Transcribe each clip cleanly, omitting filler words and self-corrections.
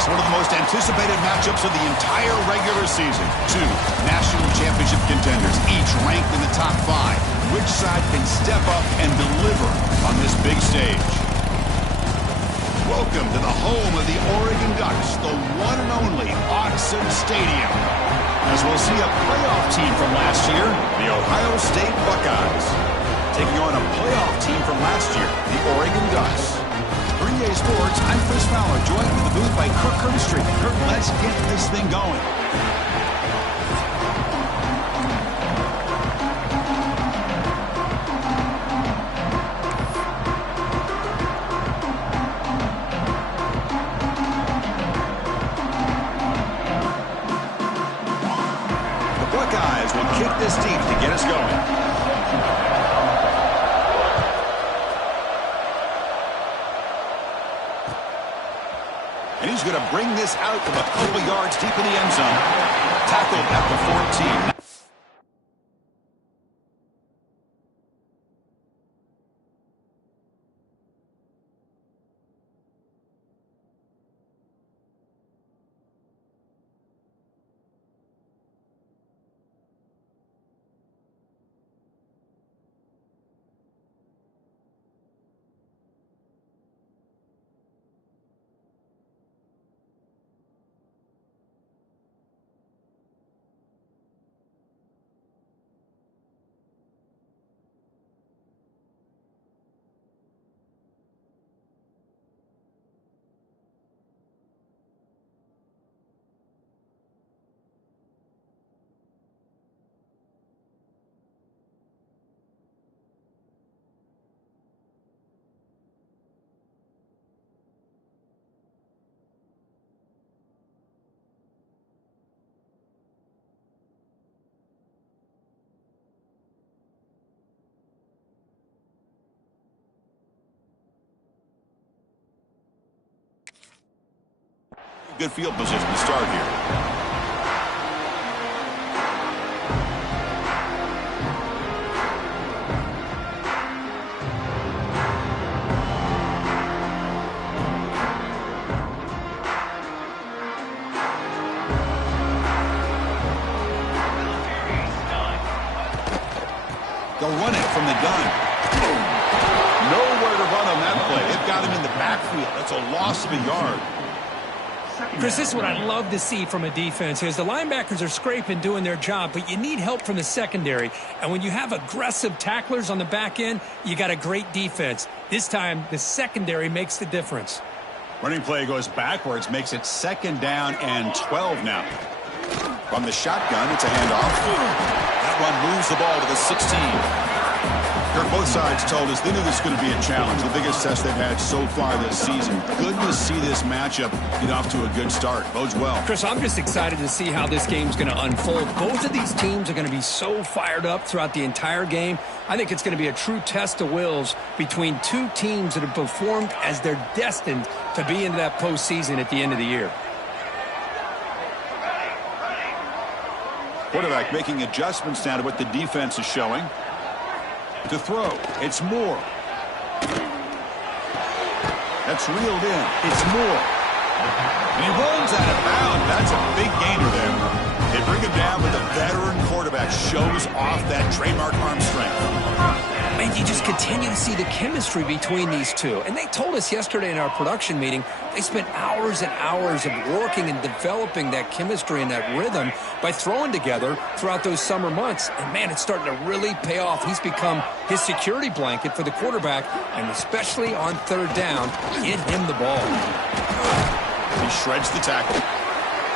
Ducks, one of the most anticipated matchups of the entire regular season. Two national championship contenders, each ranked in the top 5. Which side can step up and deliver on this big stage? Welcome to the home of the Oregon Ducks, the one and only Autzen Stadium. As we'll see a playoff team from last year, the Ohio State Buckeyes, taking on a playoff team from last year, the Oregon Ducks. 3A Sports, I'm Chris Fowler, joined in the booth by Kirk Herbstreit. Kirk, let's get this thing going. The Buckeyes will kick this deep to get us going. And he's going to bring this out from a couple yards deep in the end zone. Tackled at the 14. Good field position to start here. They'll run it from the gun. Nowhere to run on that play. They've got him in the backfield. That's a loss of a yard. Chris, this is what I love to see from a defense is the linebackers are scraping, doing their job, but you need help from the secondary. And when you have aggressive tacklers on the back end, you got a great defense. This time, the secondary makes the difference. Running play goes backwards, makes it 2nd down and 12 now. From the shotgun, it's a handoff. That run moves the ball to the 16. Kirk, both sides told us they knew this was going to be a challenge, the biggest test they've had so far this season. Good to see this matchup get off to a good start. Bodes well. Chris, I'm just excited to see how this game's going to unfold. Both of these teams are going to be so fired up throughout the entire game. I think it's going to be a true test of wills between two teams that have performed as they're destined to be into that postseason at the end of the year. Quarterback making adjustments now to what the defense is showing. To throw, it's Moore. That's reeled in. It's Moore. And he runs out of bounds. That's a big gainer there. They bring him down, but the veteran quarterback shows off that trademark arm strength. Man, you just continue to see the chemistry between these two. And they told us yesterday in our production meeting, they spent hours and hours of working and developing that chemistry and that rhythm by throwing together throughout those summer months. And, man, it's starting to really pay off. He's become his security blanket for the quarterback, and especially on 3rd down, get him the ball. He shreds the tackle.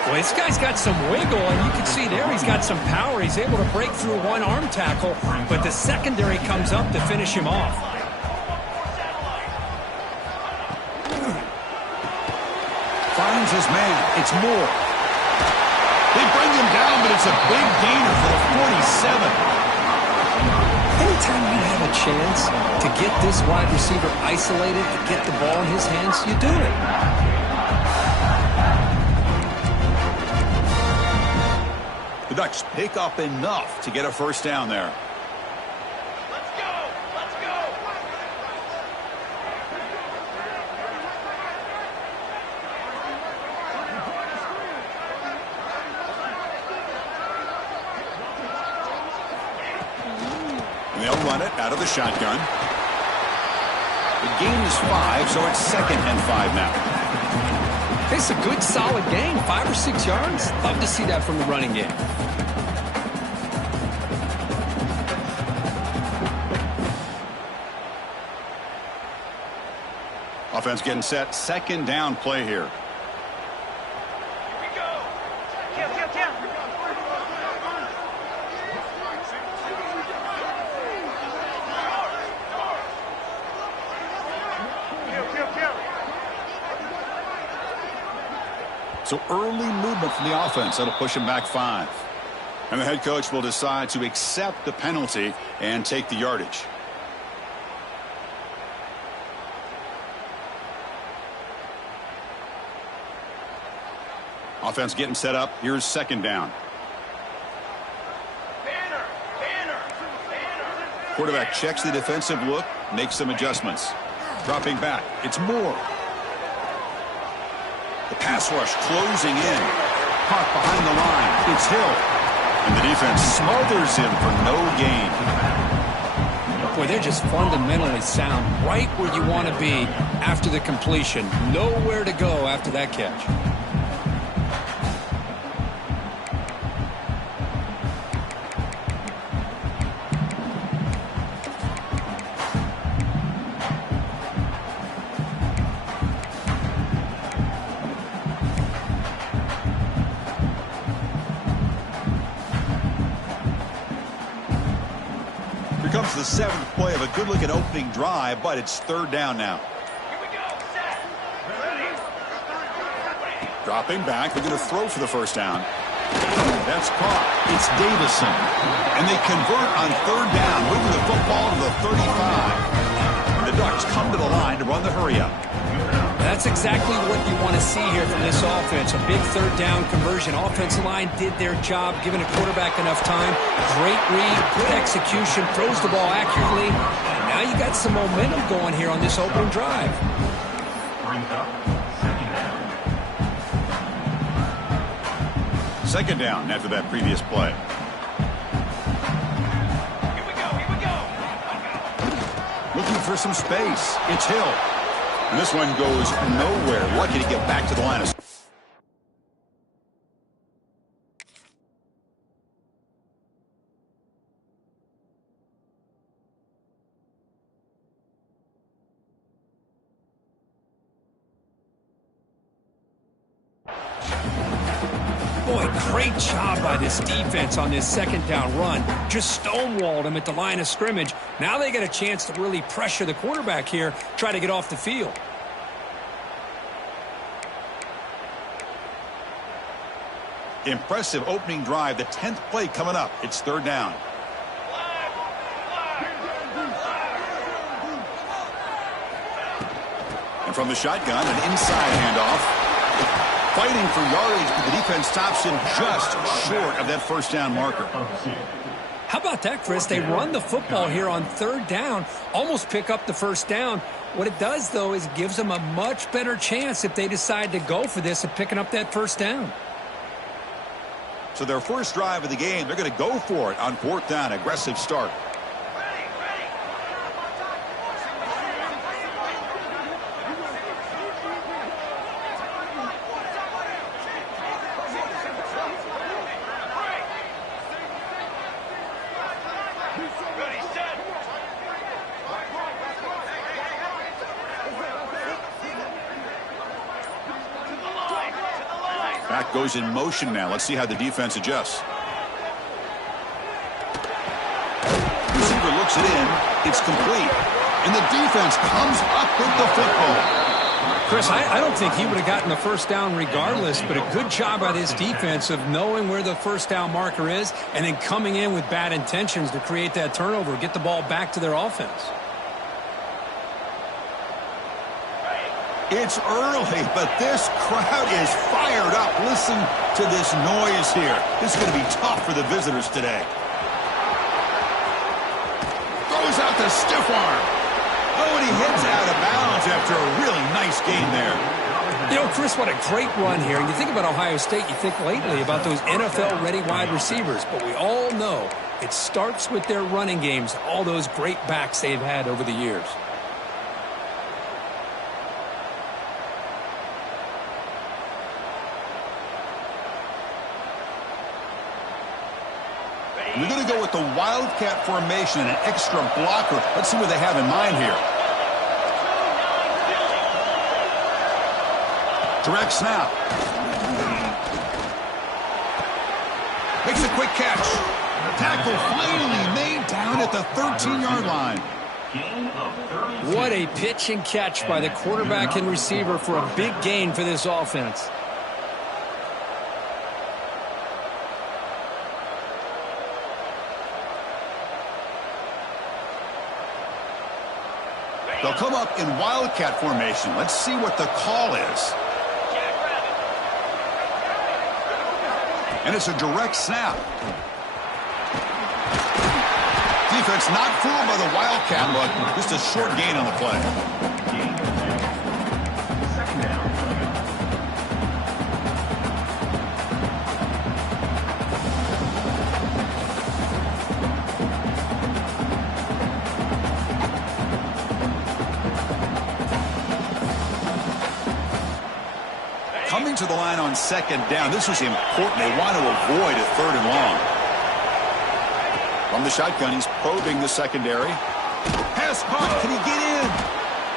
Well, this guy's got some wiggle, and you can see there he's got some power. He's able to break through one arm tackle, but the secondary comes up to finish him off. Finds his man. It's Moore. They bring him down, but it's a big gainer for the 47. Anytime you have a chance to get this wide receiver isolated, to get the ball in his hands, you do it. The Ducks pick up enough to get a 1st down there. Let's go! Let's go! they'll run it out of the shotgun. The gain is 5, so it's 2nd and 5 now. It's a good, solid gain, 5 or 6 yards. Love to see that from the running game. Offense getting set. 2nd down play here. So early movement from the offense. That'll push him back 5. And the head coach will decide to accept the penalty and take the yardage. Offense getting set up. Here's 2nd down. Quarterback checks the defensive look, makes some adjustments. Dropping back. It's Moore. The pass rush closing in. Caught behind the line. It's Hill. And the defense smothers him for no gain. Boy, they're just fundamentally sound. Right where you want to be after the completion. Nowhere to go after that catch. Comes the 7th play of a good-looking opening drive, but it's 3rd down now. Dropping back, they're going to throw for the 1st down. That's caught. It's Davison. And they convert on 3rd down, moving the football to the 35. And the Ducks come to the line to run the hurry-up. That's exactly what you want to see here from this offense. A big 3rd down conversion. Offensive line did their job, giving a quarterback enough time. Great read, good execution, throws the ball accurately. And now you got some momentum going here on this opening drive. Second down after that previous play. Here we go. Looking for some space. It's Hill. And this one goes nowhere. Lucky to get back to the line of... Boy, great job by this defense on this 2nd down run. Just stonewalled him at the line of scrimmage. Now they get a chance to really pressure the quarterback here, try to get off the field. Impressive opening drive. The 10th play coming up. It's 3rd down. And from the shotgun, an inside handoff. Fighting for yardage, but the defense stops him just short of that 1st down marker. How about that, Chris? They run the football here on 3rd down, almost pick up the 1st down. What it does, though, is it gives them a much better chance if they decide to go for this of picking up that 1st down. So their first drive of the game, they're going to go for it on 4th down. Aggressive start. Back goes in motion now. Let's see how the defense adjusts. Receiver looks it in. It's complete. And the defense comes up with the football. Chris, I don't think he would have gotten the 1st down regardless, but a good job by this defense of knowing where the 1st down marker is and then coming in with bad intentions to create that turnover, get the ball back to their offense. It's early, but this crowd is fired up. Listen to this noise here. This is going to be tough for the visitors today. Throws out the stiff arm. Oh, and he heads out of bounds after a really nice game there. You know, Chris, what a great run here. And you think about Ohio State, you think lately about those NFL-ready wide receivers. But we all know it starts with their running games, all those great backs they've had over the years. We're going to go with the Wildcat formation and an extra blocker. Let's see what they have in mind here. Direct snap. Makes a quick catch. Tackle finally made down at the 13-yard line. What a pitch and catch by the quarterback and receiver for a big gain for this offense. They'll come up in Wildcat formation. Let's see what the call is. And it's a direct snap. Defense not fooled by the Wildcat look. Just a short gain on the play. Coming to the line on second down. This is important. They want to avoid a third and long. From the shotgun, he's probing the secondary. Pass caught. Can he get in?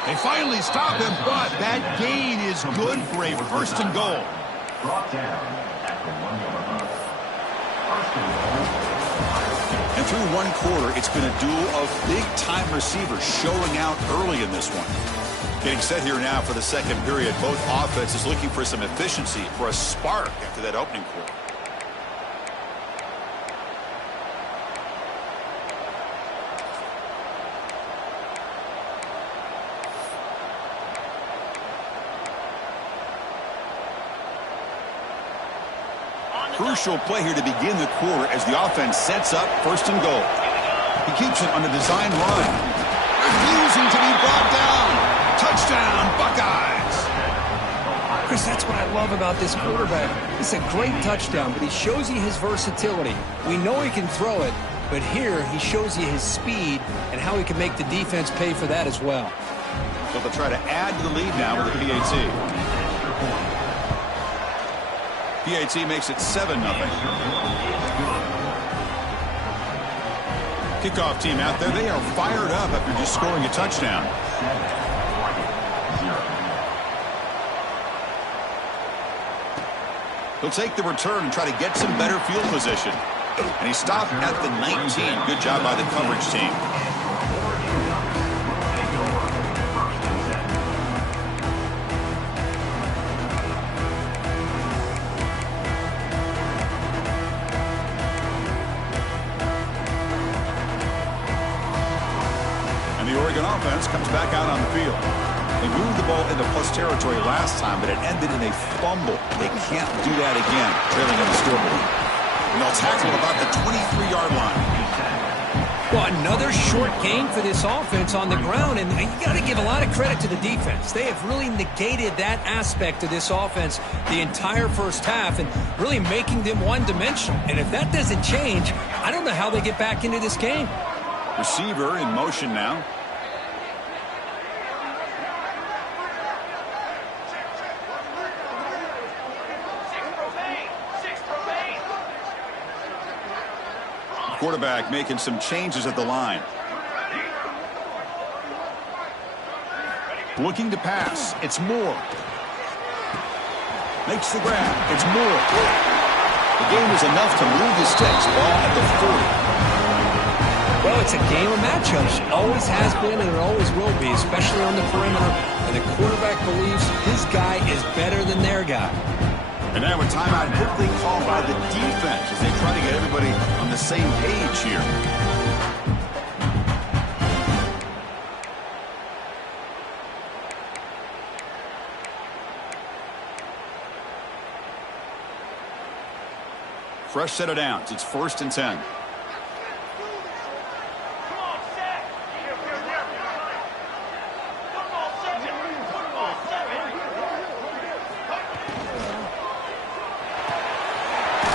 They finally stop him, but that gain is good for a first and goal. And through one quarter, it's been a duel of big-time receivers showing out early in this one. Getting set here now for the second period. Both offenses looking for some efficiency, for a spark after that opening quarter. Crucial play here to begin the quarter as the offense sets up first and goal. He keeps it on a design run. Refusing to be brought down. Touchdown, Buckeyes. Chris, that's what I love about this quarterback. It's a great touchdown, but he shows you his versatility. We know he can throw it, but here he shows you his speed and how he can make the defense pay for that as well. So they'll try to add to the lead now with the PAT. PAT makes it 7-0. Kickoff team out there. They are fired up after just scoring a touchdown. He'll take the return and try to get some better field position. And he stopped at the 19. Good job by the coverage team. And the Oregon offense comes back out on the field. They moved the ball into plus territory last time, but it ended in a fumble. They can't do that again, trailing on the scoreboard. And they'll tackle about the 23-yard line. Well, another short gain for this offense on the ground, and you got to give a lot of credit to the defense. They have really negated that aspect of this offense the entire first half and really making them one-dimensional. And if that doesn't change, I don't know how they get back into this game. Receiver in motion now. Quarterback making some changes at the line. Looking to pass. It's Moore. Makes the grab. It's Moore. The game is enough to move the sticks. Ball at the 40. Well, it's a game of matchups. Always has been and it always will be, especially on the perimeter. And the quarterback believes his guy is better than their guy. And now a timeout quickly called by the defense as they try to get everybody on the same page here. Fresh set of downs. It's 1st and 10.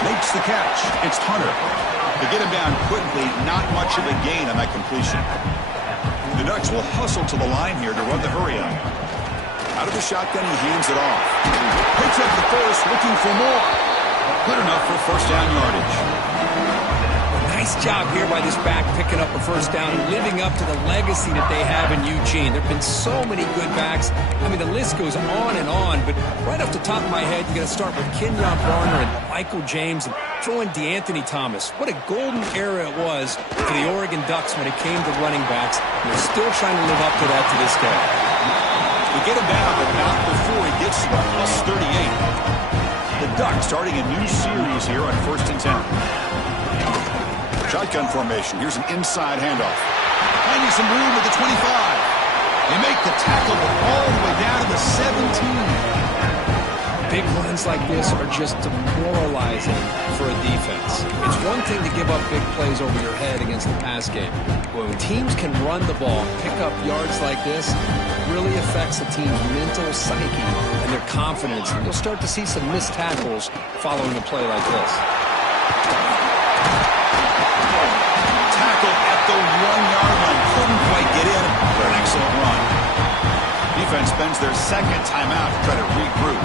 Makes the catch. It's Hunter. To get him down quickly, not much of a gain on that completion. The Ducks will hustle to the line here to run the hurry up. Out of the shotgun, he hands it off. Picks up the first, looking for more. Good enough for first down yardage. Nice job here by this back picking up a first down and living up to the legacy that they have in Eugene. There have been so many good backs. I mean, the list goes on and on, but right off the top of my head, you're going to start with Kenyon Barner and Michael James and throw in DeAnthony Thomas. What a golden era it was for the Oregon Ducks when it came to running backs. And they're still trying to live up to that to this day. We get him down, but not before he gets to the plus 38. The Ducks starting a new series here on 1st and 10. Shotgun formation. Here's an inside handoff. Finding some room at the 25. They make the tackle all the way down to the 17. Big runs like this are just demoralizing for a defense. It's one thing to give up big plays over your head against the pass game. When teams can run the ball, pick up yards like this, it really affects the team's mental psyche and their confidence. And you'll start to see some missed tackles following a play like this. At the 1-yard line, couldn't quite get in for an excellent run. Defense spends their second timeout to try to regroup.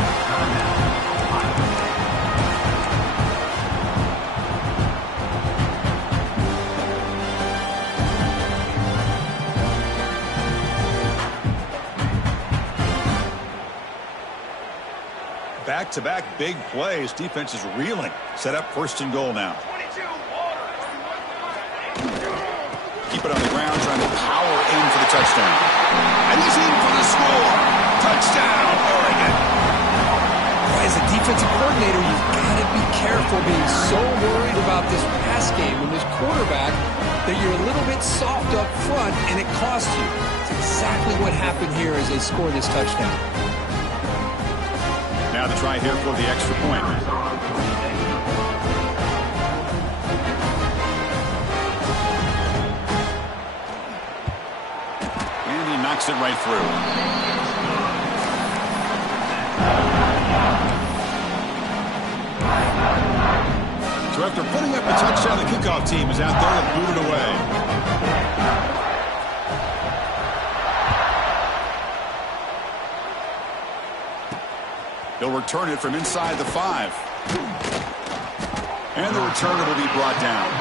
Back-to-back big plays. Defense is reeling. Set up 1st and goal now. Keep it on the ground, trying to power in for the touchdown. And he's in for the score. Touchdown, Oregon. As a defensive coordinator, you've got to be careful being so worried about this pass game and this quarterback that you're a little bit soft up front and it costs you. It's exactly what happened here as they scored this touchdown. Now the try here for the extra point. Knocks it right through. So after putting up a touchdown, the kickoff team is out there to boot it away. They'll return it from inside the 5. And the returner will be brought down.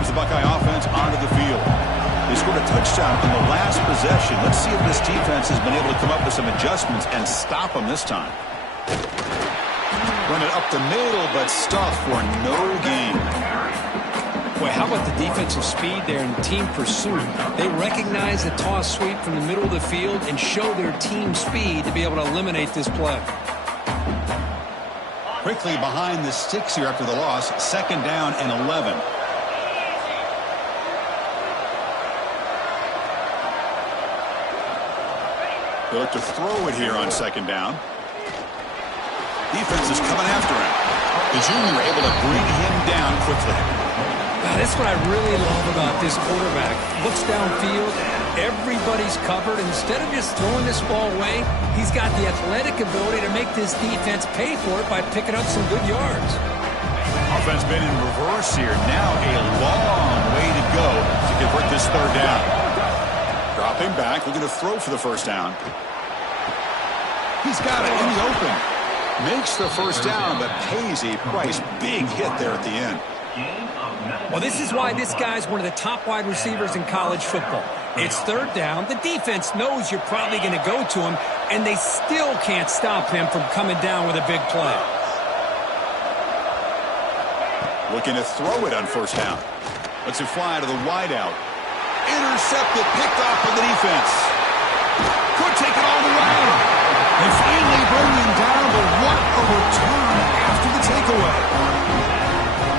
The Buckeye offense onto the field. They scored a touchdown on the last possession. Let's see if this defense has been able to come up with some adjustments and stop them this time. Run it up the middle, but stuffed for no gain. Boy, how about the defensive speed there and team pursuit? They recognize the toss sweep from the middle of the field and show their team speed to be able to eliminate this play. Quickly behind the sticks here after the loss. 2nd down and 11. They look to throw it here on 2nd down. Defense is coming after him. The junior able to bring him down quickly. Wow, that's what I really love about this quarterback. Looks downfield, everybody's covered. Instead of just throwing this ball away, he's got the athletic ability to make this defense pay for it by picking up some good yards. Offense been in reverse here. Now a long way to go to convert this 3rd down. Dropping back, looking to throw for the first down. He's got it in the open. Makes the first down, but pays a price. Big hit there at the end. Well, this is why this guy's one of the top wide receivers in college football. It's 3rd down. The defense knows you're probably going to go to him, and they still can't stop him from coming down with a big play. Looking to throw it on 1st down. Lets it fly to the wideout. Intercepted, picked off by the defense. Could take it all the way. And finally bring him down, but what a return after the takeaway.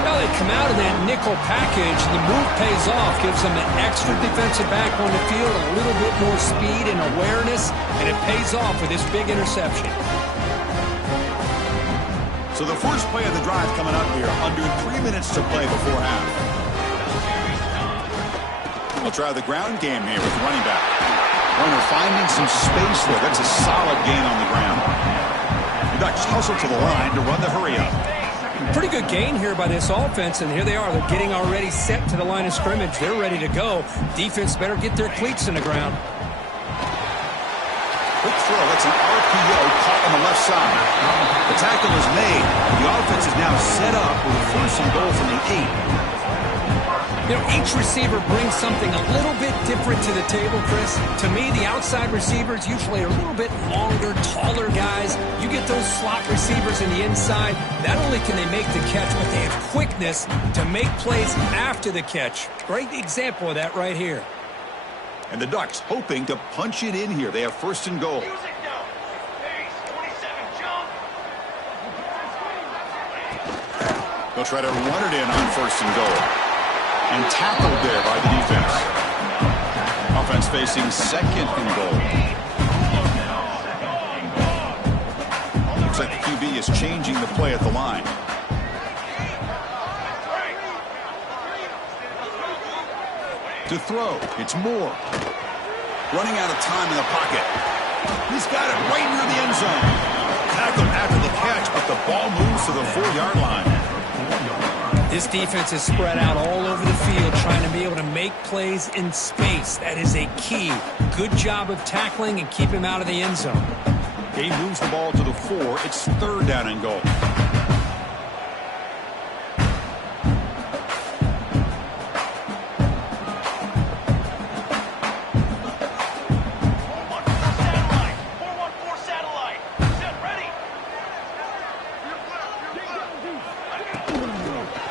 Well, they come out of that nickel package. The move pays off, gives them an extra defensive back on the field, a little bit more speed and awareness, and it pays off with this big interception. So the first play of the drive coming up here, under 3 minutes to play before half. They'll try the ground game here with the running back. Runner finding some space there. That's a solid gain on the ground. The Ducks hustle to the line to run the hurry up. Pretty good gain here by this offense, and here they are. They're getting already set to the line of scrimmage. They're ready to go. Defense better get their cleats in the ground. Quick throw. That's an RPO caught on the left side. The tackle is made. The offense is now set up with a first and goal from the 8. You know, each receiver brings something a little bit different to the table, Chris. To me, the outside receivers usually are a little bit longer, taller guys. You get those slot receivers in the inside. Not only can they make the catch, but they have quickness to make plays after the catch. Great example of that right here. And the Ducks hoping to punch it in here. They have first and goal. They'll try to run it in on first and goal. And tackled there by the defense. Offense facing second and goal. Looks like the QB is changing the play at the line. To throw, it's Moore. Running out of time in the pocket. He's got it right near the end zone. Tackled after the catch, but the ball moves to the 4-yard line. This defense is spread out all over the field, trying to be able to make plays in space. That is a key. Good job of tackling and keep him out of the end zone. He moves the ball to the 4. It's third down and goal.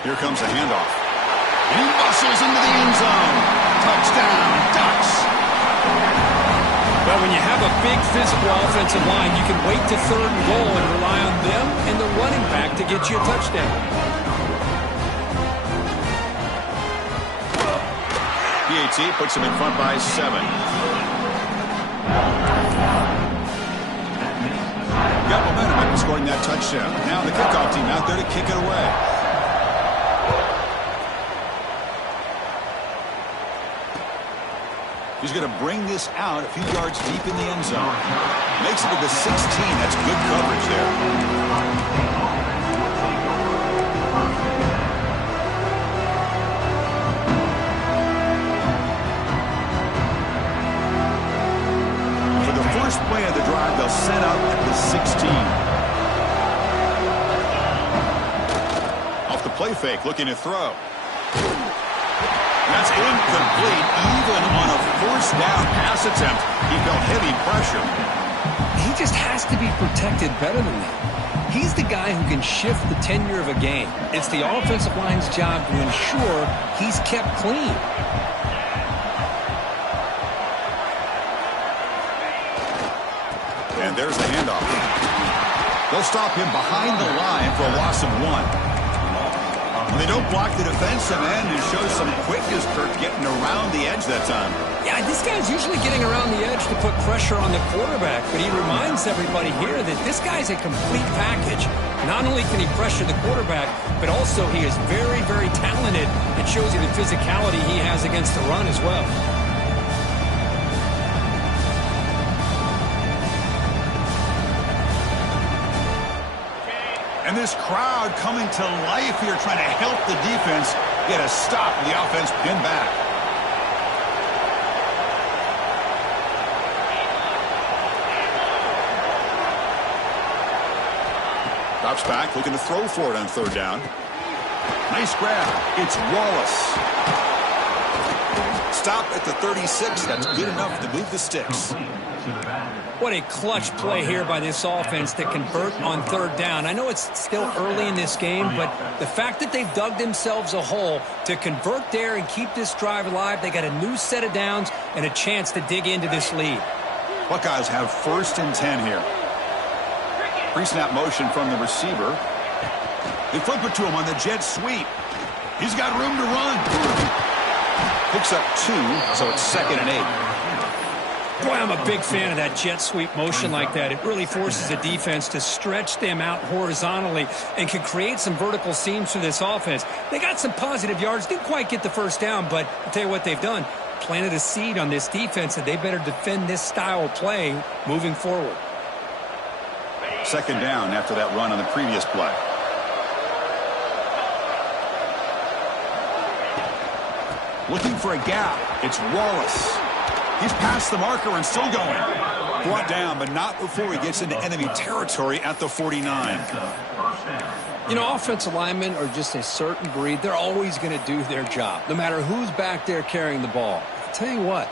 Here comes a handoff. He muscles into the end zone. Touchdown, Ducks. But when you have a big physical offensive line, you can wait to third and goal and rely on them and the running back to get you a touchdown. PAT puts him in front by 7. Got momentum after scoring that touchdown. Now the kickoff team out there to kick it away. He's going to bring this out a few yards deep in the end zone. Makes it to the 16. That's good coverage there. For the first play of the drive, they'll set up at the 16. Off the play fake, looking to throw. That's incomplete. Even on a first down pass attempt, he felt heavy pressure. He just has to be protected better than that. He's the guy who can shift the tenure of a game. It's the offensive line's job to ensure he's kept clean. And there's the handoff. They'll stop him behind the line for a loss of 1. They don't block the defensive end and show some quickness, Kirk, getting around the edge that time. Yeah, this guy's usually getting around the edge to put pressure on the quarterback, but he reminds everybody here that this guy's a complete package. Not only can he pressure the quarterback, but also he is very, very talented. It shows you the physicality he has against the run as well. And this crowd coming to life here, trying to help the defense get a stop. The offense pinned back. Drops back, looking to throw for it on third down. Nice grab. It's Wallace. Stop at the 36. That's good enough to move the sticks. What a clutch play here by this offense to convert on third down. I know it's still early in this game, but the fact that they've dug themselves a hole to convert there and keep this drive alive, they got a new set of downs and a chance to dig into this lead. Buckeyes have first and 10 here. Pre-snap motion from the receiver. They flip it to him on the jet sweep. He's got room to run. Picks up 2, so it's 2nd and 8. Boy, I'm a big fan of that jet sweep motion like that. It really forces the defense to stretch them out horizontally and can create some vertical seams for this offense. They got some positive yards, didn't quite get the first down, but I'll tell you what they've done. Planted a seed on this defense, and they better defend this style of play moving forward. Second down after that run on the previous play. Looking for a gap. It's Wallace. He's past the marker and still going. Brought down, but not before he gets into enemy territory at the 49. You know, offensive linemen are just a certain breed. They're always going to do their job, no matter who's back there carrying the ball. I'll tell you what,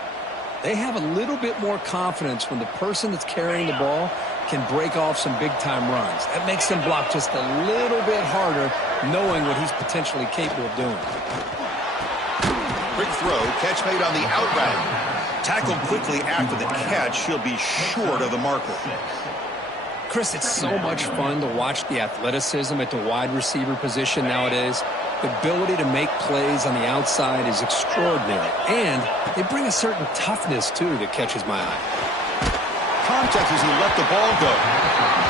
they have a little bit more confidence when the person that's carrying the ball can break off some big-time runs. That makes them block just a little bit harder, knowing what he's potentially capable of doing. Quick throw, catch made on the out route. Tackled quickly after the catch, he'll be short of the marker. Chris, it's so much fun to watch the athleticism at the wide receiver position nowadays. The ability to make plays on the outside is extraordinary, and they bring a certain toughness, too, that catches my eye. Contact as he let the ball go.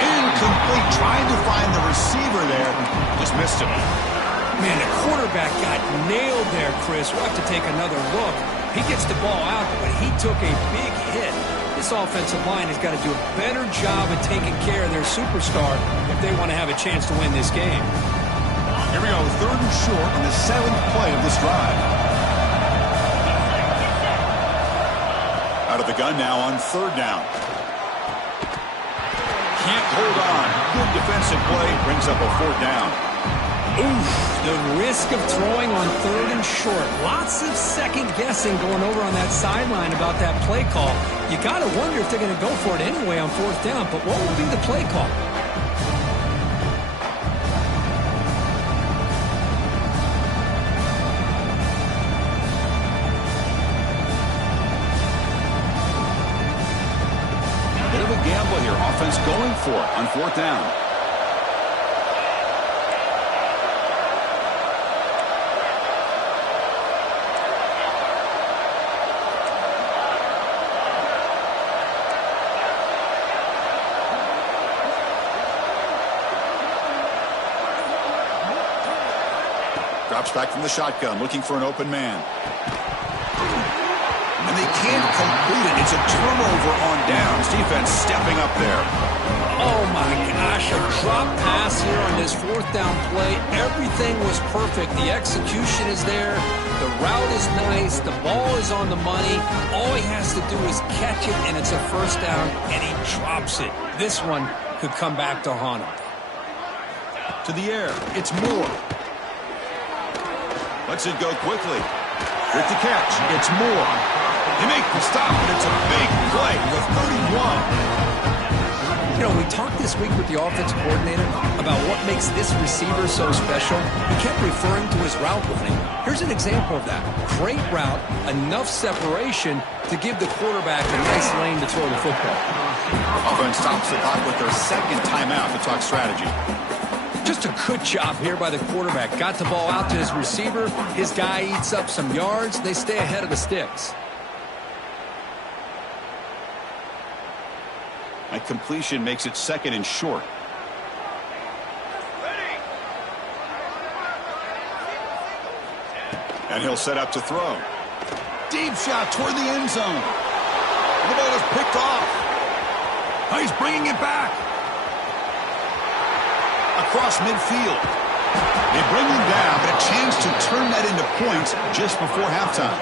Incomplete, trying to find the receiver there. Just missed him. Man, the quarterback got nailed there, Chris. We'll have to take another look. He gets the ball out, but he took a big hit. This offensive line has got to do a better job of taking care of their superstar if they want to have a chance to win this game. Here we go, third and short on the 7th play of this drive. Out of the gun now on third down. Can't hold on. Good defensive play. Brings up a fourth down. Oof, the risk of throwing on third and short. Lots of second guessing going over on that sideline about that play call. You got to wonder if they're going to go for it anyway on fourth down, but what will be the play call? Bit of a gamble here. Offense going for it on fourth down. Drops back from the shotgun, looking for an open man. And they can't complete it. It's a turnover on downs. Defense stepping up there. Oh, my gosh, a drop pass here on this fourth down play. Everything was perfect. The execution is there. The route is nice. The ball is on the money. All he has to do is catch it, and it's a first down, and he drops it. This one could come back to haunt him. To the air. It's Moore. Lets it go quickly. With the catch, it's Moore. They make the stop, and it's a big play with 31. You know, we talked this week with the offensive coordinator about what makes this receiver so special. He kept referring to his route running. Here's an example of that. Great route, enough separation to give the quarterback a nice lane to throw the football. Offense stops the clock with their second timeout to talk strategy. Just a good job here by the quarterback. Got the ball out to his receiver. His guy eats up some yards. They stay ahead of the sticks. A completion makes it second and short. And he'll set up to throw. Deep shot toward the end zone. The ball is picked off. Oh, he's bringing it back. Across midfield. They bring him down, but a chance to turn that into points just before halftime.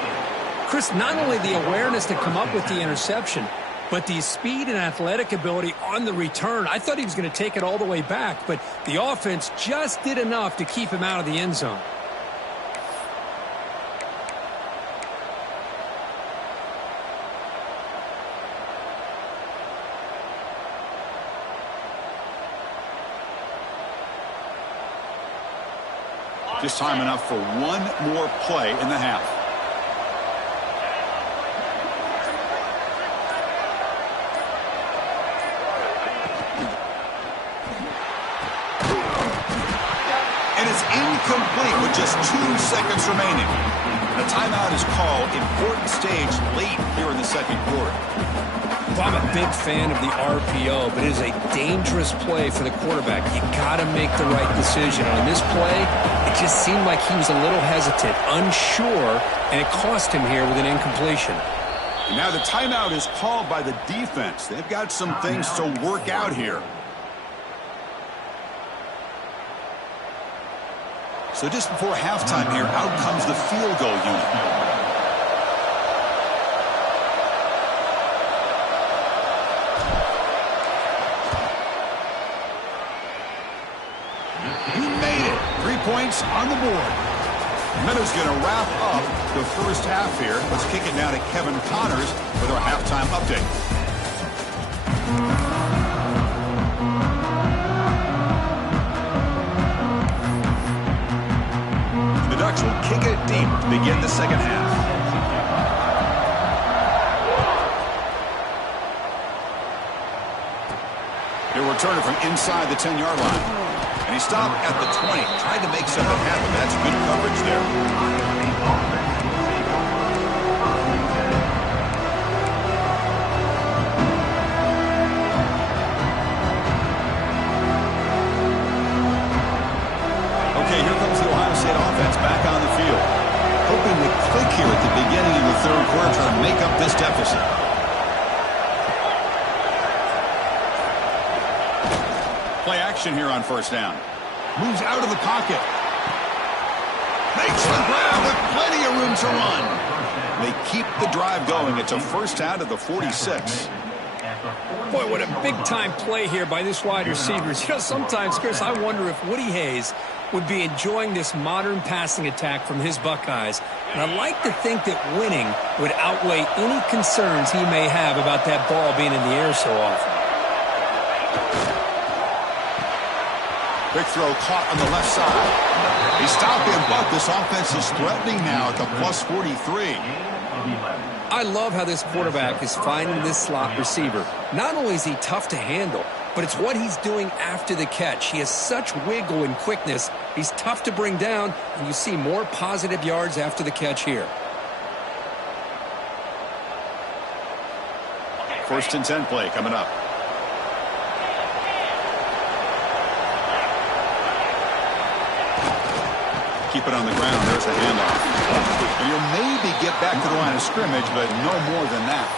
Chris, not only the awareness to come up with the interception, but the speed and athletic ability on the return. I thought he was going to take it all the way back, but the offense just did enough to keep him out of the end zone. Just time enough for one more play in the half. And it's incomplete with just 2 seconds remaining. A timeout is called. Important stage late here in the second quarter. Well, I'm a big fan of the RPO, but it is a dangerous play for the quarterback. You got to make the right decision. On this play, it just seemed like he was a little hesitant, unsure, and it cost him here with an incompletion. And now the timeout is called by the defense. They've got some things to work out here. So just before halftime here, out comes the field goal unit. Points on the board. Meadows going to wrap up the first half here. Let's kick it now to Kevin Connors with our halftime update. The Ducks will kick it deep to begin the second half. He'll return it from inside the 10-yard line. And he stopped at the 20, tried to make something happen. That's good coverage there. Okay, here comes the Ohio State offense back on the field. Hoping to click here at the beginning of the third quarter to make up this deficit. Play action here on first down. Moves out of the pocket. Makes the grab with plenty of room to run. They keep the drive going. It's a first down to the 46. Boy, what a big-time play here by this wide receiver. You know, sometimes, Chris, I wonder if Woody Hayes would be enjoying this modern passing attack from his Buckeyes. And I'd like to think that winning would outweigh any concerns he may have about that ball being in the air so often. Big throw caught on the left side. He stopped him, but this offense is threatening now at the plus 43. I love how this quarterback is finding this slot receiver. Not only is he tough to handle, but it's what he's doing after the catch. He has such wiggle and quickness. He's tough to bring down, and you see more positive yards after the catch here. First and 10 play coming up. Keep it on the ground. There's the handoff. And you'll maybe get back to the line of scrimmage, but no more than that.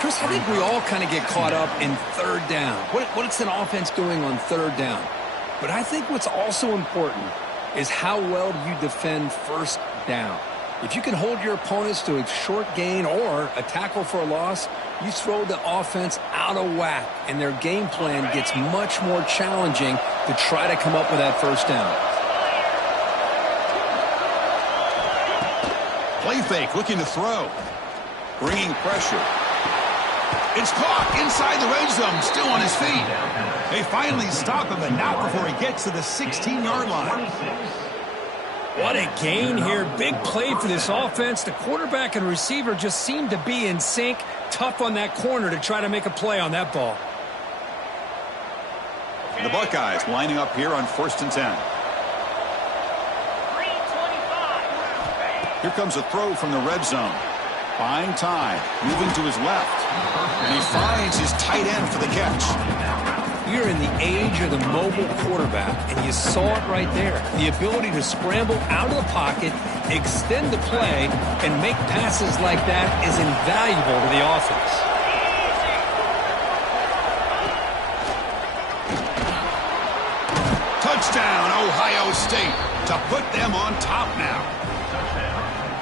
Chris, I think we all kind of get caught up in third down. What's an offense doing on third down? But I think what's also important is how well do you defend first down. If you can hold your opponents to a short gain or a tackle for a loss, you throw the offense out of whack, and their game plan gets much more challenging to try to come up with that first down. Play fake, looking to throw. Bringing pressure. It's caught inside the red zone, still on his feet. They finally stop him, but not before he gets to the 16-yard line. What a gain here. Big play for this offense. The quarterback and receiver just seem to be in sync. Tough on that corner to try to make a play on that ball. The Buckeyes lining up here on first and 10. Here comes a throw from the red zone. Buying time, moving to his left. And he finds his tight end for the catch. You're in the age of the mobile quarterback, and you saw it right there. The ability to scramble out of the pocket, extend the play, and make passes like that is invaluable to the offense. Touchdown, Ohio State, to put them on top now.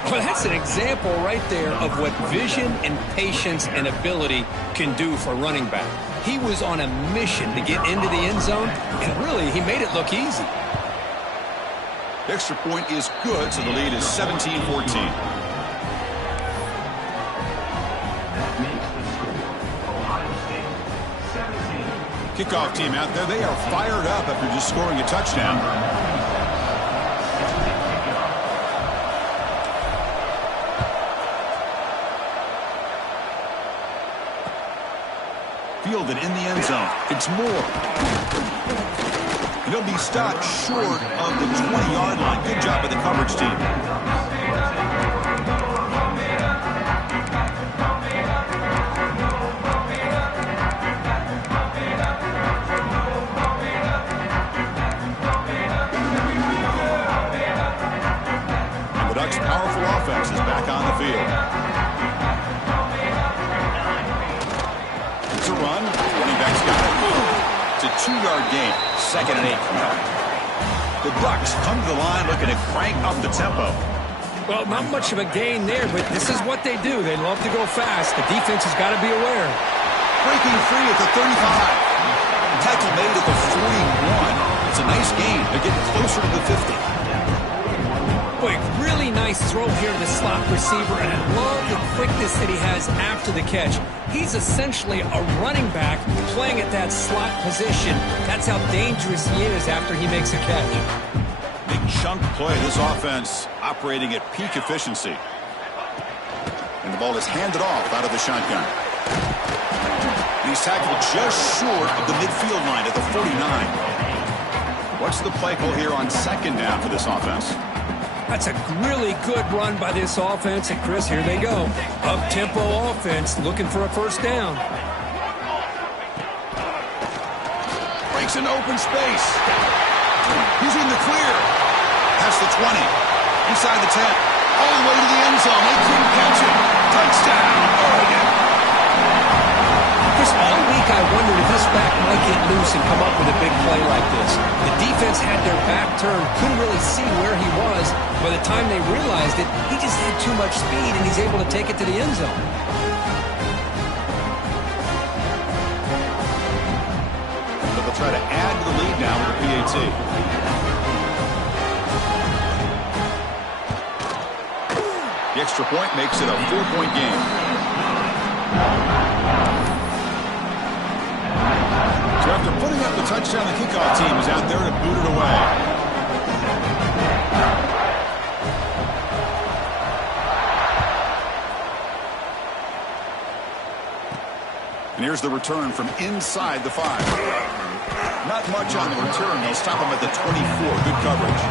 Well, that's an example right there of what vision and patience and ability can do for running back. He was on a mission to get into the end zone, and really, he made it look easy. The extra point is good, so the lead is 17-14. Kickoff team out there, they are fired up after just scoring a touchdown. Fielded in the end zone. It's Moore. And he'll be stopped short of the 20-yard line. Good job by the coverage team. field. It's a run. Running back's got it. It's a 2-yard gain. 2nd and 8 coming up. The Ducks come to the line looking to crank up the tempo. Well, not much of a gain there, but this is what they do. They love to go fast. The defense has got to be aware. Breaking free at the 35. Tackle made at the 41. It's a nice gain. They're getting closer to the 50. Boy, really nice throw here to the slot receiver, and I love the quickness that he has after the catch. He's essentially a running back playing at that slot position. That's how dangerous he is after he makes a catch. Big chunk play. This offense operating at peak efficiency. And the ball is handed off out of the shotgun. He's tackled just short of the midfield line at the 49. What's the play call here on 2nd down for this offense? That's a really good run by this offense. And, Chris, here they go. Up-tempo offense looking for a first down. Breaks into open space. He's in the clear. Past the 20. Inside the 10. All the way to the end zone. They couldn't catch it. Touchdown, Oregon. Chris, all week I wondered if this back might get loose and come up with a big play like this. The defense had their back turned, couldn't really see where he was. By the time they realized it, he just had too much speed, and he's able to take it to the end zone. But they'll try to add to the lead now with the PAT. The extra point makes it a 4-point game. So after putting up the touchdown, the kickoff team is out there to boot it away. And here's the return from inside the 5. Not much on the return. They'll stop him at the 24. Good coverage.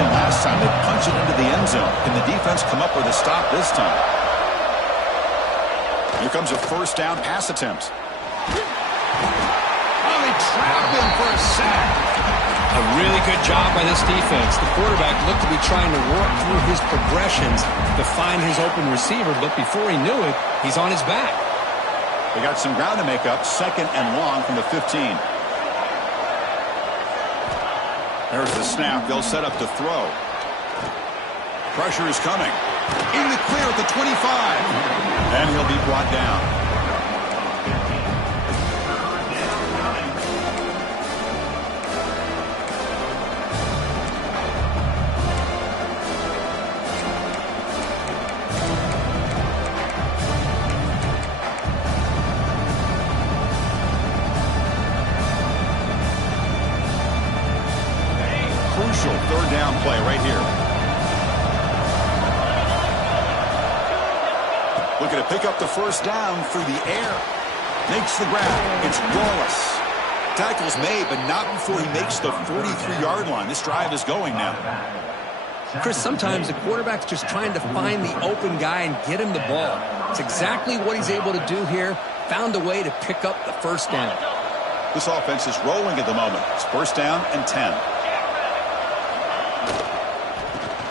Last time they punch it into the end zone. Can the defense come up with a stop this time? Here comes a first down pass attempt. Oh, they trap him for a sack. A really good job by this defense. The quarterback looked to be trying to work through his progressions to find his open receiver, but before he knew it, he's on his back. They got some ground to make up. 2nd and long from the 15. There's the snap. They'll set up to throw. Pressure is coming. In the clear at the 25. And he'll be brought down. Crucial 3rd down play right here. Looking to pick up the first down through the air. Makes the grab. It's Wallace. Tackle's made, but not before he makes the 43-yard line. This drive is going now. Chris, sometimes the quarterback's just trying to find the open guy and get him the ball. It's exactly what he's able to do here. Found a way to pick up the first down. This offense is rolling at the moment. It's first down and 10.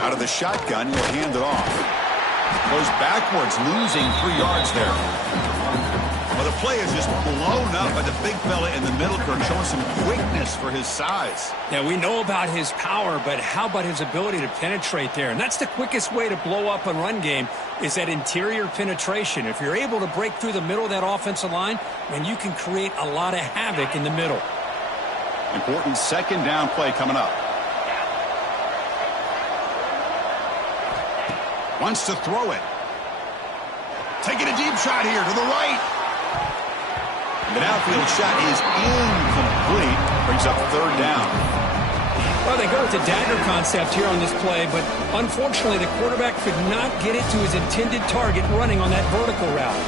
Out of the shotgun, he'll hand it off. Goes backwards, losing 3 yards there. Well, the play is just blown up by the big fella in the middle, Kirk, showing some quickness for his size. Yeah, we know about his power, but how about his ability to penetrate there? And that's the quickest way to blow up a run game, is that interior penetration. If you're able to break through the middle of that offensive line, then you can create a lot of havoc in the middle. Important 2nd down play coming up. Wants to throw it. Taking a deep shot here to the right. The downfield shot is incomplete. Brings up 3rd down. Well, they go with the dagger concept here on this play, but unfortunately the quarterback could not get it to his intended target running on that vertical route.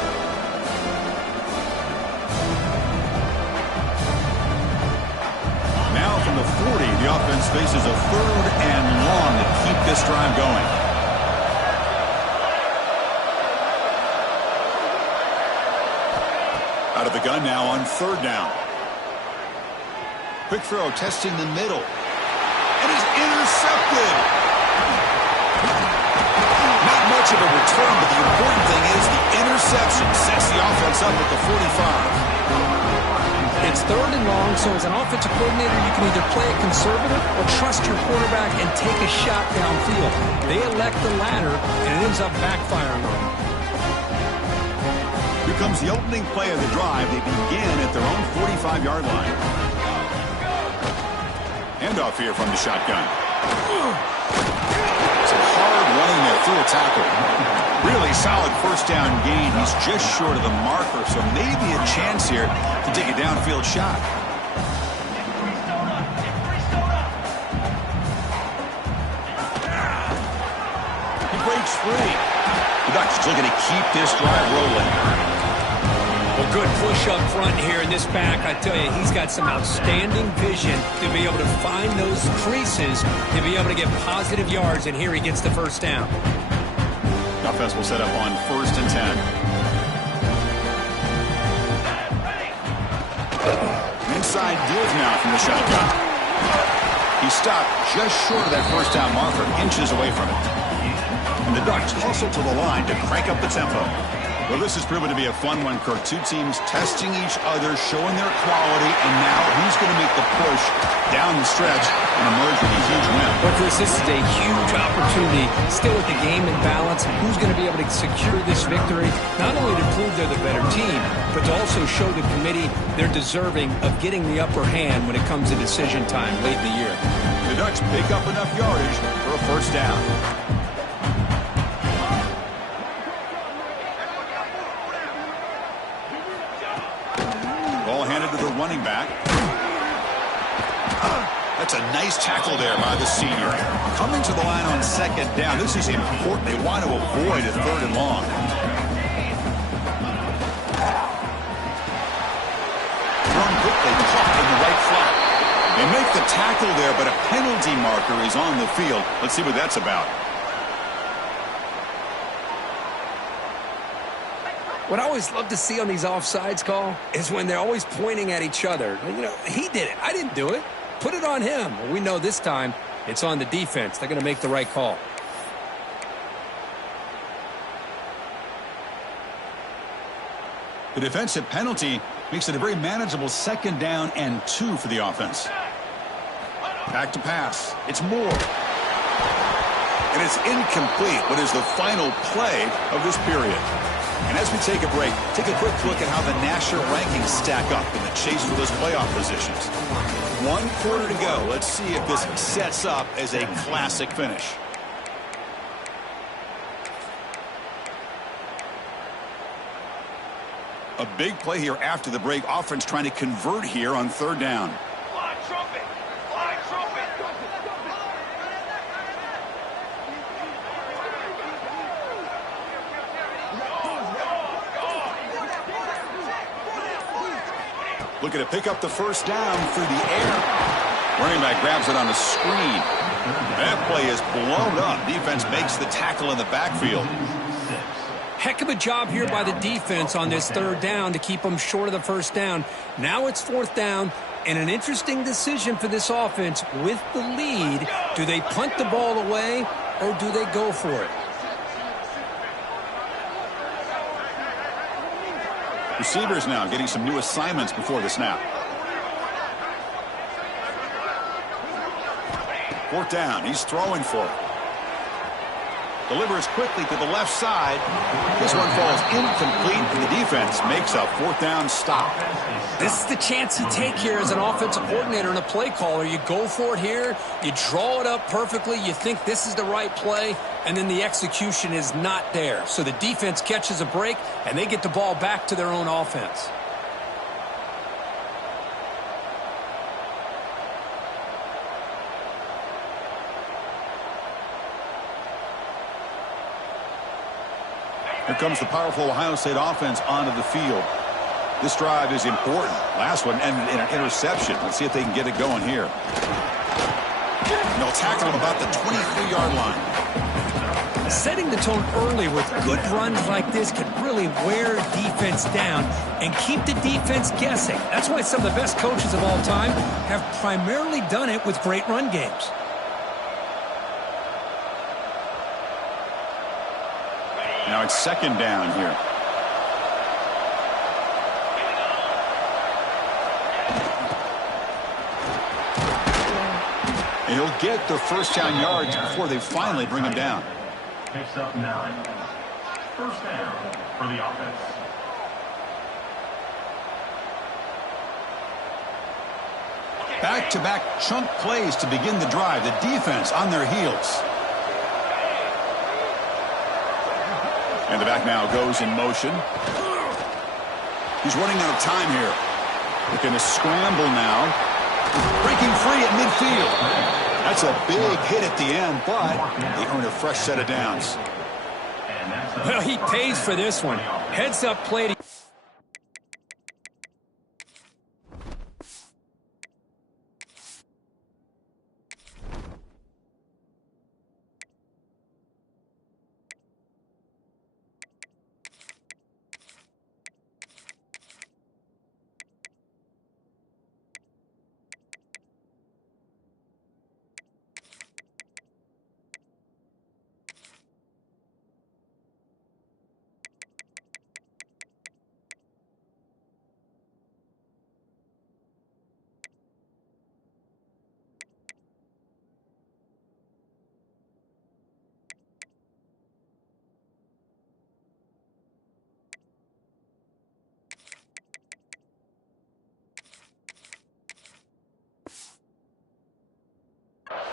Now from the 40, The offense faces a 3rd and long to keep this drive going. Out of the gun now on 3rd down. Quick throw, testing the middle. And is intercepted. Not much of a return, but the important thing is the interception sets the offense up at the 45. It's 3rd and long, so as an offensive coordinator, you can either play it conservative or trust your quarterback and take a shot downfield. They elect the latter, and it ends up backfiring on them. Here comes the opening play of the drive. They begin at their own 45-yard line. Handoff here from the shotgun. Some hard running there through a tackle. Really solid 1st down gain. He's just short of the marker, so maybe a chance here to take a downfield shot. He breaks free. The Ducks looking to keep this drive rolling. Well, good push up front here in this back. I tell you, he's got some outstanding vision to be able to find those creases, to be able to get positive yards, and here he gets the 1st down. The offense will set up on 1st and 10. Inside deals now from the shotgun. He stopped just short of that 1st down marker, inches away from it. And the Ducks hustle to the line to crank up the tempo. Well, this has proven to be a fun one, Kirk. Two teams testing each other, showing their quality, and now who's going to make the push down the stretch and emerge with a huge win. But Chris, this is a huge opportunity. Still with the game in balance, who's going to be able to secure this victory? Not only to prove they're the better team, but to also show the committee they're deserving of getting the upper hand when it comes to decision time late in the year. The Ducks pick up enough yardage for a 1st down. Handed to the running back. That's a nice tackle there by the senior. Coming to the line on 2nd down. This is important. They want to avoid a 3rd and long. Thrown quickly, caught in the right flat. They make the tackle there, but a penalty marker is on the field. Let's see what that's about. What I always love to see on these offsides call is when they're always pointing at each other. You know, he did it. I didn't do it. Put it on him. Well, we know this time it's on the defense. They're going to make the right call. The defensive penalty makes it a very manageable 2nd down and 2 for the offense. Back to pass. It's Moore. And it's incomplete. What is the final play of this period? And as we take a break, take a quick look at how the national rankings stack up in the chase for those playoff positions. 1 quarter to go. Let's see if this sets up as a classic finish. A big play here after the break. Offense trying to convert here on 3rd down. Fly trumpet! Fly trumpet! Looking to pick up the 1st down through the air. Running back grabs it on a screen. That play is blown up. Defense makes the tackle in the backfield. Heck of a job here by the defense on this 3rd down to keep them short of the 1st down. Now it's 4th down, and an interesting decision for this offense with the lead. Do they punt the ball away, or do they go for it? Receivers now getting some new assignments before the snap. 4th down. He's throwing for it. Delivers quickly to the left side. This one falls incomplete, and the defense makes a 4th down stop. This is the chance you take here as an offensive coordinator and a play caller. You go for it here. You draw it up perfectly. You think this is the right play, and then the execution is not there. So the defense catches a break, and they get the ball back to their own offense. Here comes the powerful Ohio State offense onto the field. This drive is important. Last one ended in an interception. Let's see if they can get it going here. And they'll tackle him about the 23-yard line. Setting the tone early with good runs like this can really wear defense down and keep the defense guessing. That's why some of the best coaches of all time have primarily done it with great run games. Now it's second down here. And he'll get the first down yards before they finally bring him down. Picks up 9. First down for the offense. Back-to-back chunk plays to begin the drive. The defense on their heels. And the back now goes in motion. He's running out of time here. They're going to scramble now. Breaking free at midfield. That's a big hit at the end, but they earn a fresh set of downs. Well, he pays for this one. Heads-up play to...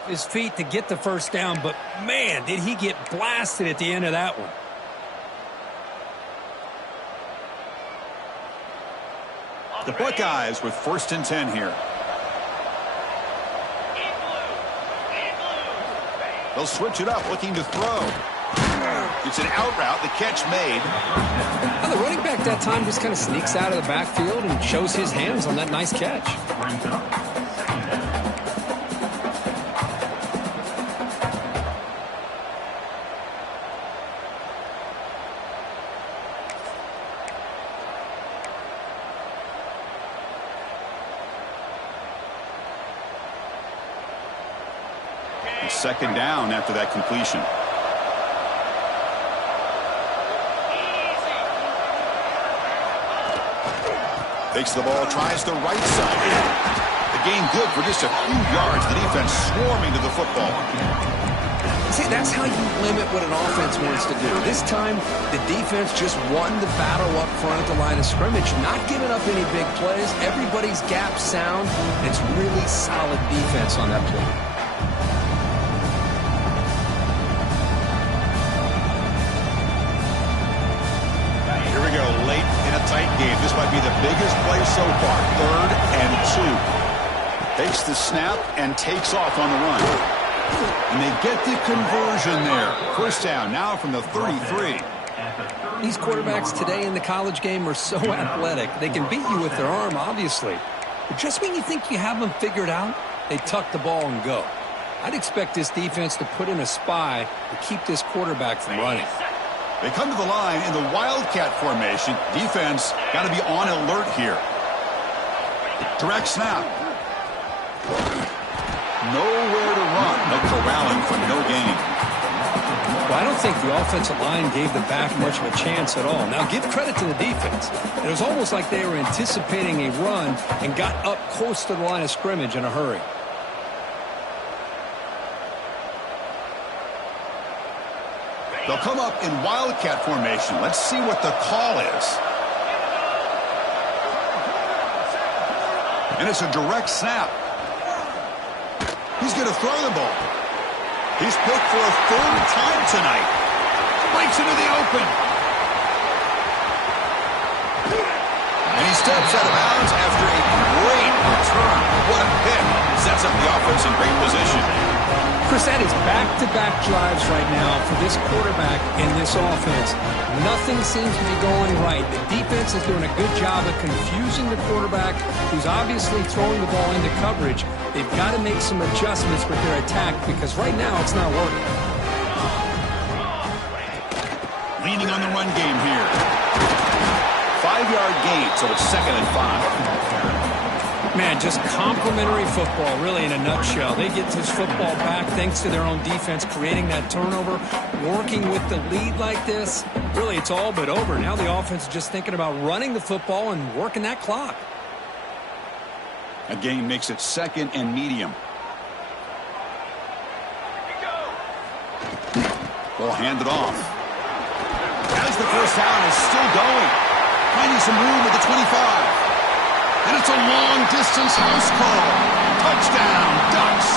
his feet to get the first down, but man, did he get blasted at the end of that one. The Buckeyes with 1st and 10 here. They'll switch it up, looking to throw. It's an out route, the catch made. Well, the running back that time just kind of sneaks out of the backfield and shows his hands on that nice catch. Second down after that completion. Takes the ball, tries the right side. The gain good for just a few yards. The defense swarming to the football. See, that's how you limit what an offense wants to do. This time, the defense just won the battle up front at the line of scrimmage, not giving up any big plays. Everybody's gap sound. It's really solid defense on that play. Tight game. This might be the biggest play so far. 3rd and 2. Takes the snap and takes off on the run. And they get the conversion there. First down now from the 33. These quarterbacks today in the college game are so athletic. They can beat you with their arm, obviously. But just when you think you have them figured out, they tuck the ball and go. I'd expect this defense to put in a spy to keep this quarterback from running. They come to the line in the Wildcat formation. Defense got to be on alert here. Direct snap. Nowhere to run. No corralling for no gain. Well, I don't think the offensive line gave the back much of a chance at all. Now, give credit to the defense. It was almost like they were anticipating a run and got up close to the line of scrimmage in a hurry. They'll come up in Wildcat formation. Let's see what the call is. And it's a direct snap. He's going to throw the ball. He's picked for a 3rd time tonight. Breaks into the open. And he steps out of bounds after a great return. What a pick. Sets up the offense in great position. Chris, that is back-to-back drives right now for this quarterback and this offense. Nothing seems to be going right. The defense is doing a good job of confusing the quarterback, who's obviously throwing the ball into coverage. They've got to make some adjustments with their attack because right now it's not working. Leaning on the run game here. 5-yard gain, so it's 2nd and 5. Man, just complimentary football, really, in a nutshell. They get this football back thanks to their own defense, creating that turnover, working with the lead like this. Really, it's all but over. Now the offense is just thinking about running the football and working that clock. A gain makes it 2nd and medium. Ball handed off. As the first down is still going. Finding some room at the 25. And it's a long-distance house call. Touchdown, Ducks.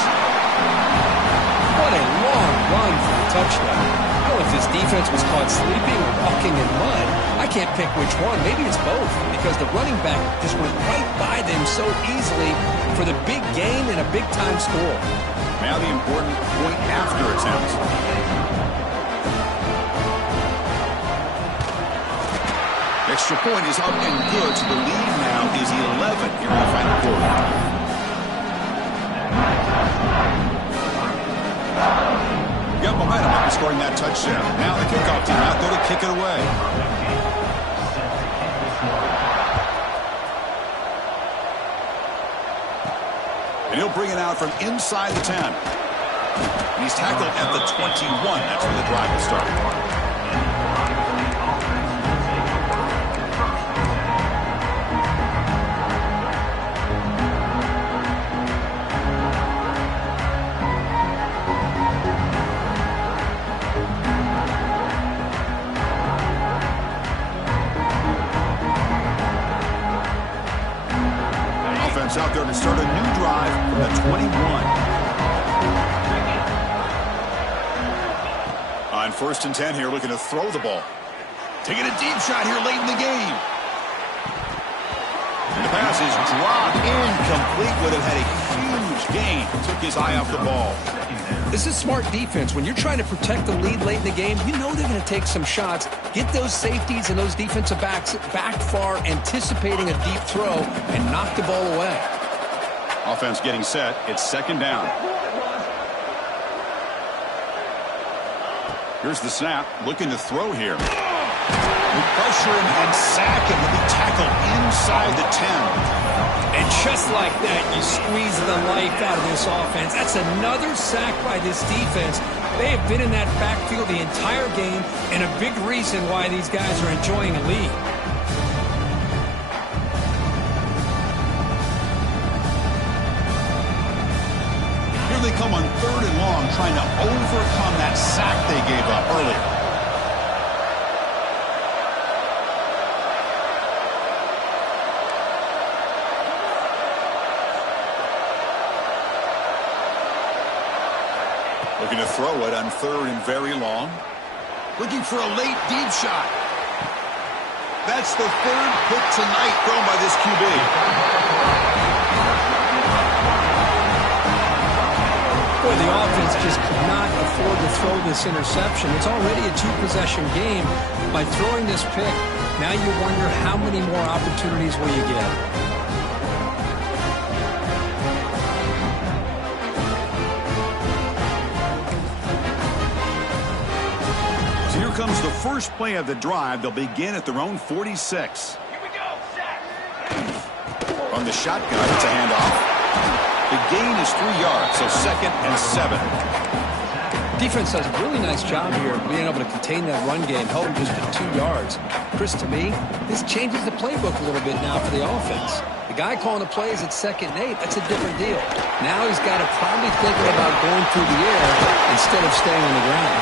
What a long run for the touchdown. I don't know if this defense was caught sleeping or walking in mud. I can't pick which one. Maybe it's both because the running back just went right by them so easily for the big gain and a big-time score. Now the important point after attempt. Extra point is up and good, so the lead now is 11 here in the final quarter. Got momentum after scoring that touchdown. Now the kickoff team out there to kick it away. And he'll bring it out from inside the 10. And he's tackled at the 21. That's where the drive will start. Out there to start a new drive from the 21. On 1st and 10 here, looking to throw the ball. Taking a deep shot here late in the game. And the pass is dropped incomplete. Would have had a huge gain. Took his eye off the ball. This is smart defense. When you're trying to protect the lead late in the game, you know they're going to take some shots, get those safeties and those defensive backs back far, anticipating a deep throw, and knock the ball away. Offense getting set. It's 2nd down. Here's the snap. Looking to throw here. With pressure and sack, and will be tackled inside the 10. And just like that, you squeeze the life out of this offense. That's another sack by this defense. They have been in that backfield the entire game, and a big reason why these guys are enjoying a lead. Here they come on 3rd and long, trying to overcome that sack they gave up earlier. Looking to throw it on 3rd and very long. Looking for a late deep shot. That's the 3rd pick tonight thrown by this QB. Boy, the offense just could not afford to throw this interception. It's already a 2-possession game. By throwing this pick, now you wonder how many more opportunities will you get. Here comes the first play of the drive. They'll begin at their own 46. Here we go, Zach. From the shotgun, it's a handoff. The gain is 3 yards, so 2nd and 7. Defense does a really nice job here of being able to contain that run game, held him just at 2 yards. Chris, to me, this changes the playbook a little bit now for the offense. The guy calling the plays at 2nd and 8, that's a different deal. Now he's got to probably thinking about going through the air instead of staying on the ground.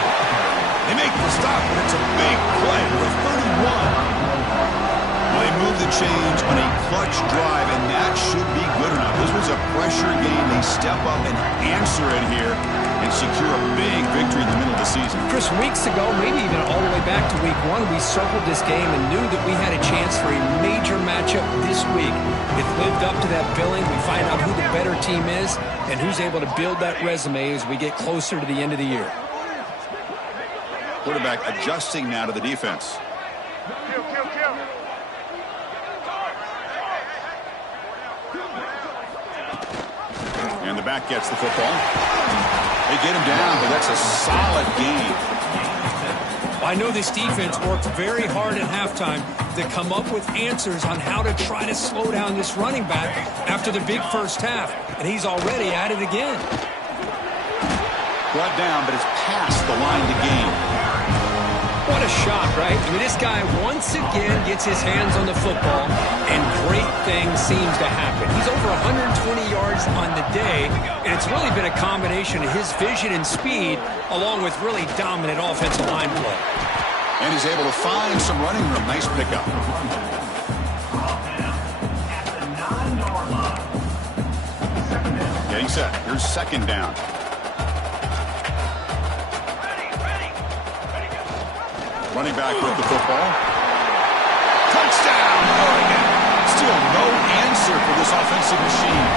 They make the stop, but it's a big play for 31. Well, they move the change on a clutch drive, and that should be good enough. This was a pressure game. They step up and answer it here and secure a big victory in the middle of the season. Chris, weeks ago, maybe even all the way back to week 1, we circled this game and knew that we had a chance for a major matchup this week. It lived up to that billing. We find out who the better team is and who's able to build that resume as we get closer to the end of the year. Quarterback adjusting now to the defense. Kill, kill, kill. And the back gets the football. They get him down, but that's a solid game. I know this defense worked very hard at halftime to come up with answers on how to try to slow down this running back after the big first half, and he's already at it again. Brought down, but it's past the line to gain. What a shot, right? I mean, this guy once again gets his hands on the football, and great things seem to happen. He's over 120 yards on the day, and it's really been a combination of his vision and speed along with really dominant offensive line play. And he's able to find some running room. Nice pickup. Getting set. Here's second down. Running back with the football. Touchdown, Oregon. Still no answer for this offensive machine.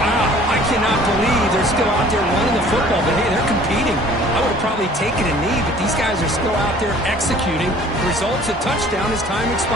Wow, I cannot believe they're still out there running the football, but hey, they're competing. I would have probably taken a knee, but these guys are still out there executing. Results a touchdown as time expires.